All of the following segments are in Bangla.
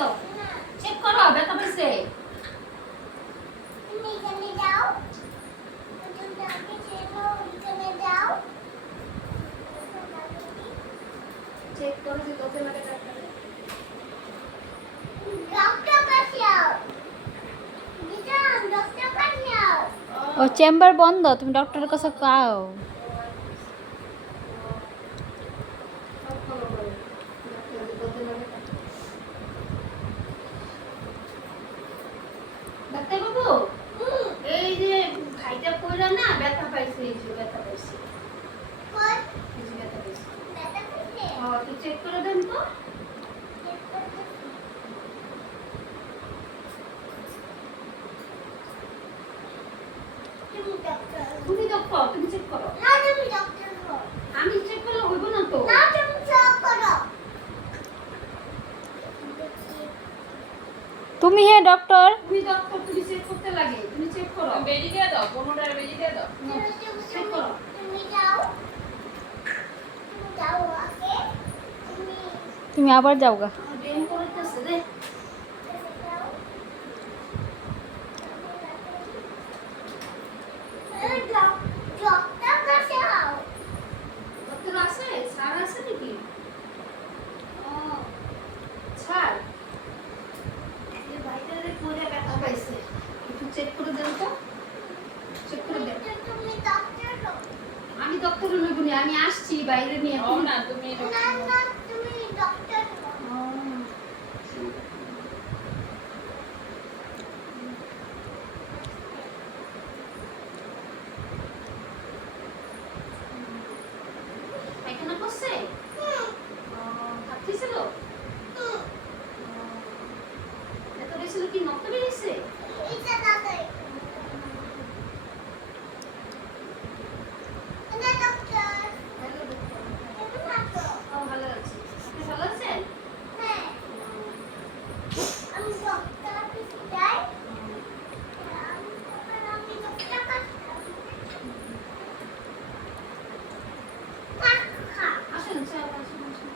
দাও, চেক করো ব্যথা পেয়েছে। চেক করো যে তোকে লাগে ডাক্তার। ও চেম্বার বন্ধ, তুমি ডক্টরের কাছে কাও। ডাক্তার বাবু, এই যে খাইটা কইরা না ব্যথা পাইছে, এই যে ব্যথা পাইছে। এই যে ব্যথা পাইছে। একটু চেক করে দেন তো। তুমি ডক্টর, তুমি চেক করো। আমি চেক করলে হইব না তো। তুমি হে ডক্টর। তুমি ডক্টর, তুমি চেক করতে লাগে, তুমি চেক করো। বেজি দিয়ে দাও, 15টার বেজি দিয়ে দাও। চেক করো। তুমি আবার যাও গা। ব্রেন করতেছে রে। ডক্টর আছে? স্যার আছে নাকি? ও স্যার, এই বাইরে পড়ে ব্যথা পাইছে, একটু চেক করে দেন তো। চেক করে দেন। আমি ডক্টর নইব না, আমি আসছি বাইরে নিয়ে। ও না, তুমি ও, পায়খানা করছে? ও, খাচ্ছিল? এত বেশি কি নষ্ট বেরিয়েছে? ও, ভালো আছি। আপনি ভালো আছেন? আসেন স্যার, আসেন, আসেন।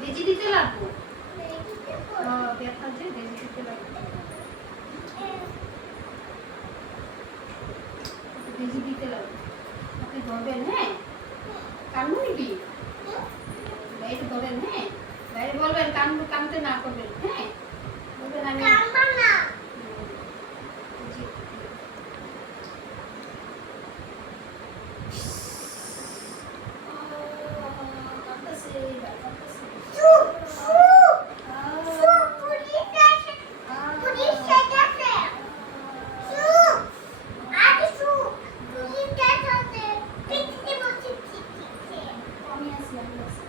বেজি দিতে লাগবো। ব্যথা যে বেজি দিতে লাগবে। বেজি দিতে লাগবে। আপনি ধরবেন, হ্যাঁ? কান নিবি? বাইরে ধরেন, হ্যাঁ? বাইরে বলবেন কানতে না করবেন, হ্যাঁ? বলবেন আমি জি। কাঁপতেছে, কাঁপতেছে। আমি আছি, আমি আছি।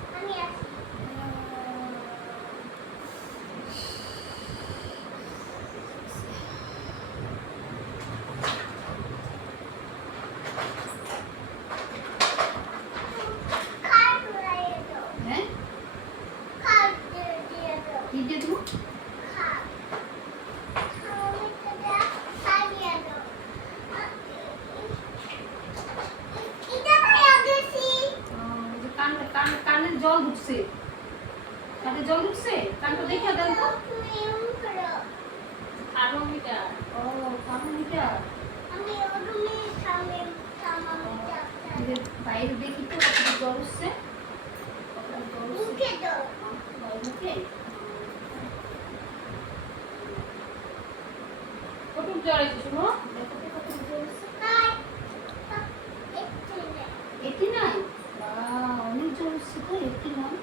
হ্যাঁ? কি দিয়ে দেবো? ওই যে কানের জল ঢুকছে। কানে জল ঢুকছে? কানটা দেখে দেন তো। থার্মোমিটার। ও, থার্মোমিটার। এই যে বাইরে দেখি তো কতটা জল উঠছে। কতটা জল উঠছে। মুখে? কটুক জ্বর হয়েছে, শুনো। দেখো তো কতটা জল উঠছে। 89? বাহ, অনেক জল উঠছে তো, 89।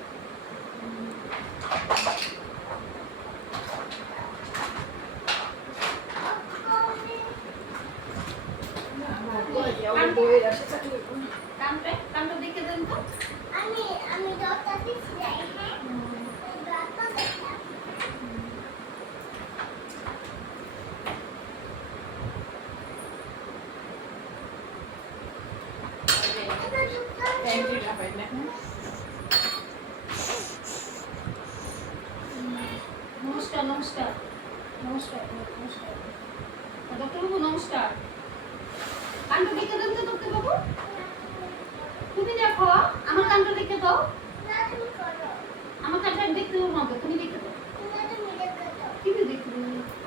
কানটা দেখে দেন তো। নমস্কার, নমস্কার, নমস্কার, নমস্কার। ডক্টর বাবু নমস্কার। কানটা দেখে দেন তো ডক্টর বাবু। তুমি দেখো আমার কানটা দেখে দাও আমার কানটা দেখতে ওর মতো তুমি দেখে দাও তুমি দেখতে